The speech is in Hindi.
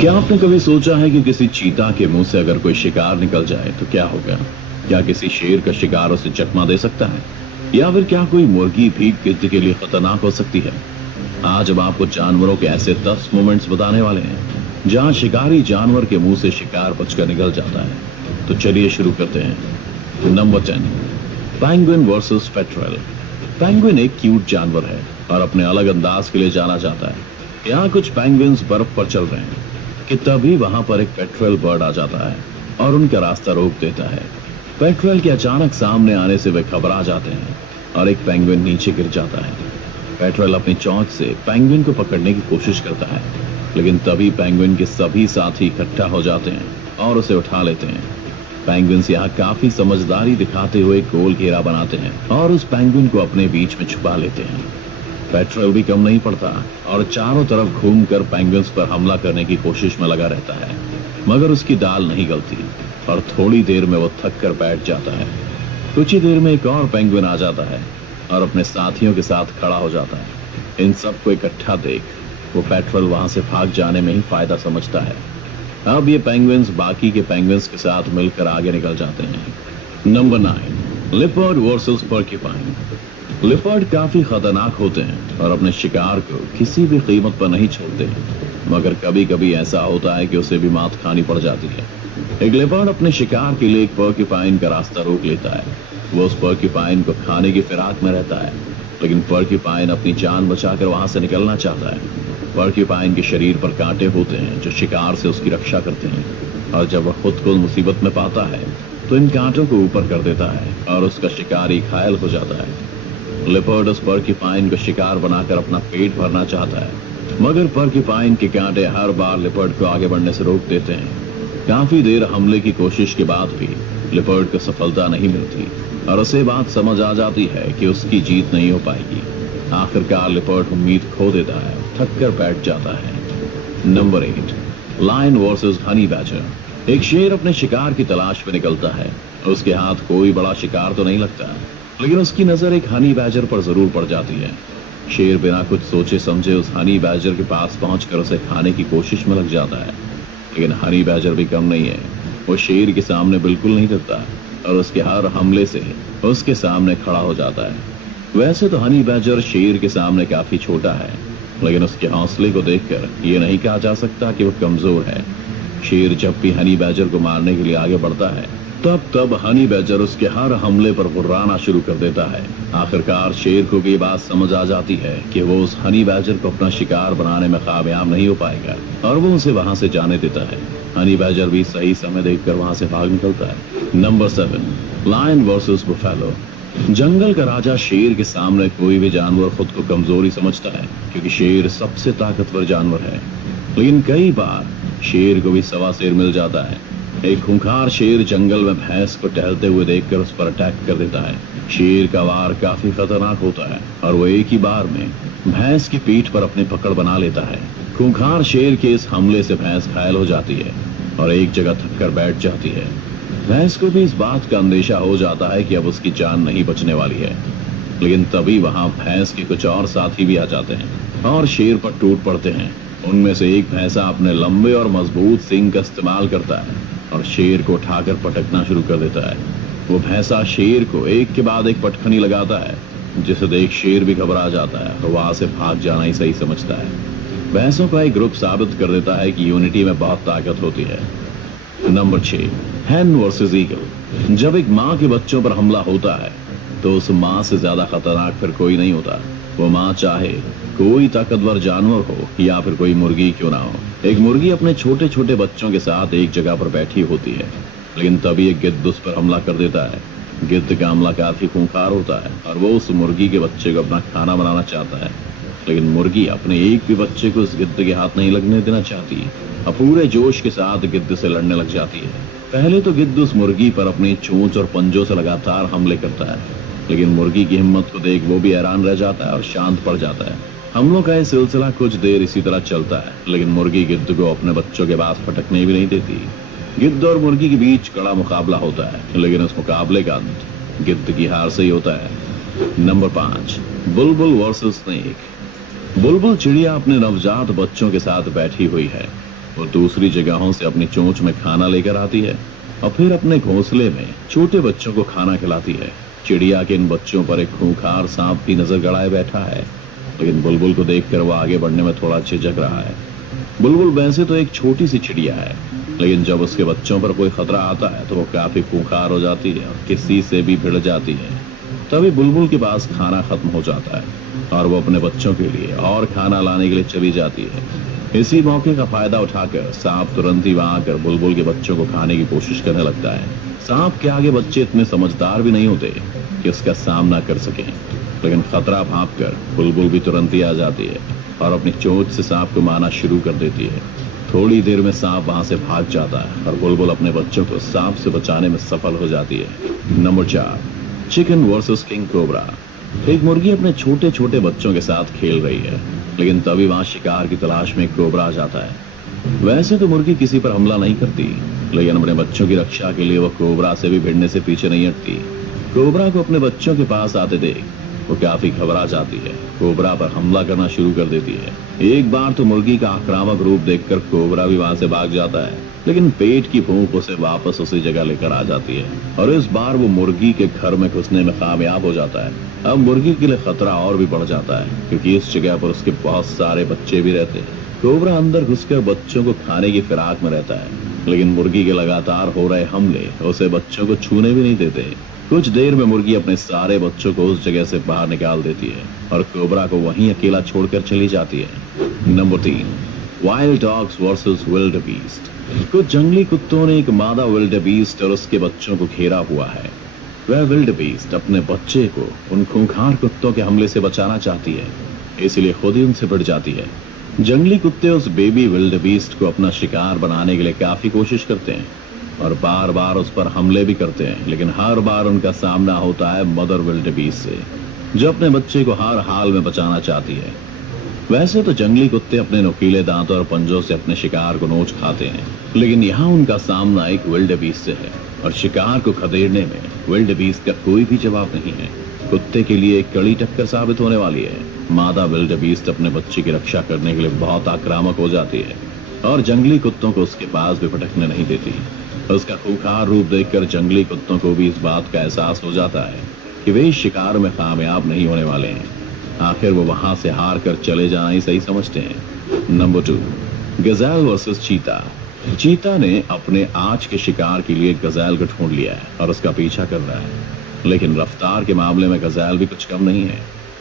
क्या आपने कभी सोचा है कि किसी चीता के मुंह से अगर कोई शिकार निकल जाए तो क्या होगा? क्या किसी शेर का शिकार उसे चकमा दे सकता है, या फिर क्या कोई मुर्गी भी गिद्ध के लिए खतरनाक हो सकती है? आज हम आपको जानवरों के ऐसे 10 मोमेंट्स बताने वाले हैं जहां शिकारी जानवर के मुंह से शिकार बचकर निकल जाता है। तो चलिए शुरू करते हैं। Number 10, penguin versus petrel. Penguin एक क्यूट जानवर है और अपने अलग अंदाज के लिए जाना जाता है। यहाँ कुछ पेंगुइन्स बर्फ पर चल रहे हैं कि तभी वहां पर एक पेट्रेल बर्ड आ जाता है और उनका रास्ता रोक देता है। पेट्रेल के अचानक सामने आने से वे घबरा जाते हैं और एक पेंगुइन नीचे गिर जाता है। पेट्रेल अपनी चोंच से पेंगुइन को पकड़ने की कोशिश करता है, लेकिन तभी पेंगुइन के सभी साथी इकट्ठा हो जाते हैं और उसे उठा लेते हैं। पेंगुइन्स यहाँ काफी समझदारी दिखाते हुए गोल घेरा बनाते हैं और उस पेंगुइन को अपने बीच में छुपा लेते हैं। पेट्रेल भी कम नहीं पड़ता और चारों तरफ घूमकर पेंगुइन्स पर हमला करने की कोशिश में लगा रहता है, मगर उसकी दाल नहीं गलती और थोड़ी देर में वो थक कर बैठ जाता है। कुछ ही देर में एक और पेंगुइन आ जाता है और अपने साथियों के साथ खड़ा हो जाता है। इन सबको इकट्ठा देख वो पेट्रेल वहां से भाग जाने में ही फायदा समझता है। अब ये पेंगुइन्स बाकी के पेंगुइन्स के साथ मिलकर आगे निकल जाते हैं। Number 9, leopard versus porcupine. Leopard काफी खतरनाक होते हैं और अपने शिकार को किसी भी कीमत पर नहीं छोड़ते, मगर कभी कभी ऐसा होता है कि उसे भी मात खानी पड़ जाती है। एक लिपर्ड अपने शिकार के लिए एक पोर्क्यूपाइन का रास्ता रोक लेता है। वो उस पोर्क्यूपाइन को खाने की फिराक में रहता है, लेकिन पोर्क्यूपाइन अपनी जान बचाकर वहां से निकलना चाहता है। पोर्क्यूपाइन के शरीर पर कांटे होते हैं जो शिकार से उसकी रक्षा करते हैं, और जब वह खुद को मुसीबत में पाता है तो इन कांटों को ऊपर कर देता है और उसका शिकारी घायल हो जाता है। लिपर्ड उस पोर्क्यूपाइन को शिकार बनाकर अपना पेट भरना चाहता है, मगर पोर्क्यूपाइन के कांटे हर बार लिपर्ड को आगे बढ़ने से रोक देते हैं। काफी देर हमले की कोशिश के बाद भी लिपर्ड को सफलता नहीं मिलती और उसे बात समझ आ जाती है कि उसकी जीत नहीं हो पाएगी। आखिरकार लिपर्ड उम्मीद खो देता है, थक कर बैठ जाता है। Number 8, lion versus honey badger. एक शेर अपने शिकार की तलाश में निकलता है। उसके हाथ कोई बड़ा शिकार तो नहीं लगता, लेकिन उसकी नजर एक हनी बैडर पर जरूर पड़ जाती है। शेर बिना कुछ सोचे समझे उस हनी बैडर के पास पहुंचकर उसे खाने की कोशिश में लग जाता है, लेकिन हनी बैडर भी कम नहीं है। वो शेर के सामने बिल्कुल नहीं डरता और उसके हर हमले से उसके सामने खड़ा हो जाता है। वैसे तो हनी बैडर शेर के सामने काफी छोटा है, लेकिन उसके हौसले को देखकर ये नहीं कहा जा सकता कि वो कमजोर है। शेर जब भी हनी बैडर को मारने के लिए आगे बढ़ता है तब हनी बैडर उसके हर हमले पर गुर्राना शुरू कर देता है। आखिरकार शेर को भी बात समझ आ जाती है कि वो उस हनी बैडर को अपना शिकार बनाने में कामयाब नहीं हो पाएगा और वो उसे वहां से जाने देता है। हनी बैडर भी सही समय देखकर वहां से भाग निकलता है। Number 7, lion versus buffalo. जंगल का राजा शेर के सामने कोई भी जानवर खुद को कमजोरी समझता है, क्योंकि शेर सबसे ताकतवर जानवर है। लेकिन कई बार शेर को भी सवा शेर मिल जाता है। एक खूंखार शेर जंगल में भैंस को टहलते हुए देखकर उस पर अटैक कर देता है। शेर का वार काफी खतरनाक होता है और वो एक ही बार में भैंस की पीठ पर अपनी पकड़ बना लेता है। खूंखार शेर के इस हमले से भैंस घायल हो जाती है और एक जगह थक कर बैठ जाती है। भैंस को भी इस बात का अंदेशा हो जाता है कि अब उसकी जान नहीं बचने वाली है, लेकिन तभी वहां भैंस के कुछ और साथी भी आ जाते हैं और शेर पर टूट पड़ते हैं। उनमें से एक भैंसा अपने लंबे और मजबूत सींग का इस्तेमाल करता है और शेर को उठाकर पटकना शुरू कर देता है। वो भैंसा शेर को एक के बाद एक पटखनी लगाता है, जिसे देख शेर भी घबरा जाता है और वहां से भाग जाना ही सही समझता है। भैंसों का एक ग्रुप साबित कर देता है कि यूनिटी में बहुत ताकत होती है। नंबर 6, हैन वर्सेस ईगल। जब एक माँ के बच्चों पर हमला होता है तो उस माँ से ज्यादा खतरनाक फिर कोई नहीं होता। वो माँ चाहे कोई ताकतवर जानवर हो या फिर कोई मुर्गी क्यों ना हो। एक मुर्गी अपने छोटे छोटे बच्चों के साथ एक जगह पर बैठी होती है, लेकिन तभी एक गिद्ध उस पर हमला कर देता है। गिद्ध का हमला काफी खूंखार होता है और वो उस मुर्गी के बच्चे को अपना खाना बनाना चाहता है, लेकिन मुर्गी अपने एक भी बच्चे को उस गिद्ध के हाथ नहीं लगने देना चाहती और पूरे जोश के साथ गिद्ध से लड़ने लग जाती है। पहले तो गिद्ध उस मुर्गी पर अपनी चोंच और पंजों से लगातार हमले करता है, लेकिन मुर्गी की हिम्मत को देख वो भी हैरान रह जाता है और शांत पड़ जाता है। हमलों का यह सिलसिला कुछ देर इसी तरह चलता है, लेकिन मुर्गी गिद्ध को अपने बच्चों के पास फटकने भी नहीं देती। गिद्ध और मुर्गी के बीच कड़ा मुकाबला होता है, लेकिन उस मुकाबले का अंत गिद्ध की हार से ही होता है। नंबर 5, बुलबुल वर्सेस स्नेक। बुलबुल चिड़िया अपने नवजात बच्चों के साथ बैठी हुई है। वो दूसरी जगहों से अपनी चोंच में खाना लेकर आती है और फिर अपने घोंसले में छोटे बच्चों को खाना खिलाती है। चिड़िया के इन बच्चों पर एक खूंखार सांप भी नजर गड़ाए बैठा है, लेकिन बुलबुल को देखकर वो आगे बढ़ने में थोड़ा झिझक रहा है। बुलबुल वैसे तो एक छोटी सी चिड़िया है, लेकिन जब उसके बच्चों पर कोई खतरा आता है तो वो काफी खूंखार हो जाती है और किसी से भी भिड़ जाती है। तभी बुलबुल के पास खाना खत्म हो जाता है और वो अपने बच्चों के लिए और खाना लाने के लिए चली जाती है। इसी मौके का फायदा उठाकर सांप तुरंत ही वहां आकर बुलबुल के बच्चों को खाने की कोशिश करने लगता है। सांप के आगे बच्चे इतने समझदार भी नहीं होते कि उसका सामना कर सकें, लेकिन खतरा भांपकर बुलबुल भी तुरंत ही आ जाती है और अपनी चोंच से सांप को मारना शुरू कर देती है। थोड़ी देर में सांप वहां से भाग जाता है और बुलबुल अपने बच्चों को सांप से बचाने में सफल हो जाती है। Number 4, chicken versus king cobra. एक मुर्गी अपने छोटे छोटे बच्चों के साथ खेल रही है, लेकिन तभी वहां शिकार की तलाश में एक कोबरा आ जाता है। वैसे तो मुर्गी किसी पर हमला नहीं करती, लेकिन अपने बच्चों की रक्षा के लिए वो कोबरा से भी भिड़ने से पीछे नहीं हटती। कोबरा को अपने बच्चों के पास आते देख वो काफी घबरा जाती है, कोबरा पर हमला करना शुरू कर देती है। एक बार तो मुर्गी का आक्रामक रूप देखकर कोबरा भी वहां से भाग जाता है, लेकिन पेट की भूख उसे वापस उसी जगह लेकर आ जाती है और इस बार वो मुर्गी के घर में घुसने में कामयाब हो जाता है। अब मुर्गी के लिए खतरा और भी बढ़ जाता है, क्योंकि इस जगह पर उसके बहुत सारे बच्चे भी रहते हैं। कोबरा अंदर घुसकर बच्चों को खाने की फिराक में रहता है, लेकिन मुर्गी के लगातार हो रहे हमले उसे बच्चों को छूने भी नहीं देते। कुछ देर में मुर्गी अपने सारे बच्चों को उस जगह से बाहर निकाल देती है और कोबरा को वहीं अकेला छोड़कर चली जाती है। Number 3, wild dogs versus wildebeest. कुछ जंगली कुत्तों ने एक मादा विल्ड बीस्ट और उसके बच्चों को घेरा हुआ है। वह विल्ड बीस्ट अपने बच्चे को उन खूंखार कुत्तों के हमले से बचाना चाहती है, इसलिए खुद ही उनसे भिड़ जाती है। जंगली कुत्ते उस बेबी विल्ड बीस्ट को अपना शिकार बनाने के लिए काफी कोशिश करते हैं और बार बार उस पर हमले भी करते हैं, लेकिन हर बार उनका सामना होता है मदर विल्ड बीस्ट से, जो अपने बच्चे को हर हाल में बचाना चाहती है। वैसे तो जंगली कुत्ते अपने नुकीले दांतों और पंजों से अपने शिकार को नोच खाते हैं, लेकिन यहाँ उनका सामना एक विल्ड बीस्ट से है और शिकार को खदेड़ने में विल्ड बीस्ट का कोई भी जवाब नहीं है। कुत्ते के लिए एक कड़ी टक्कर साबित होने वाली है। मादा विल्ड बीस्ट अपने बच्चे की रक्षा करने के लिए बहुत आक्रामक हो जाती है और जंगली कुत्तों को उसके पास भी भटकने नहीं देती। उसका खूंखार रूप देखकर जंगली कुत्तों को भी इस बात का एहसास हो जाता है कि वे इस शिकार में कामयाब नहीं होने वाले हैं। आखिर वो वहां से हार कर चले जाना ही सही समझते हैं। नंबर 2, गज़ेल वर्सेस चीता। चीता ने अपने आज के शिकार के लिए गज़ेल को ढूंढ लिया है और उसका पीछा कर रहा है, लेकिन रफ्तार के मामले में गज़ेल भी कुछ कम नहीं है।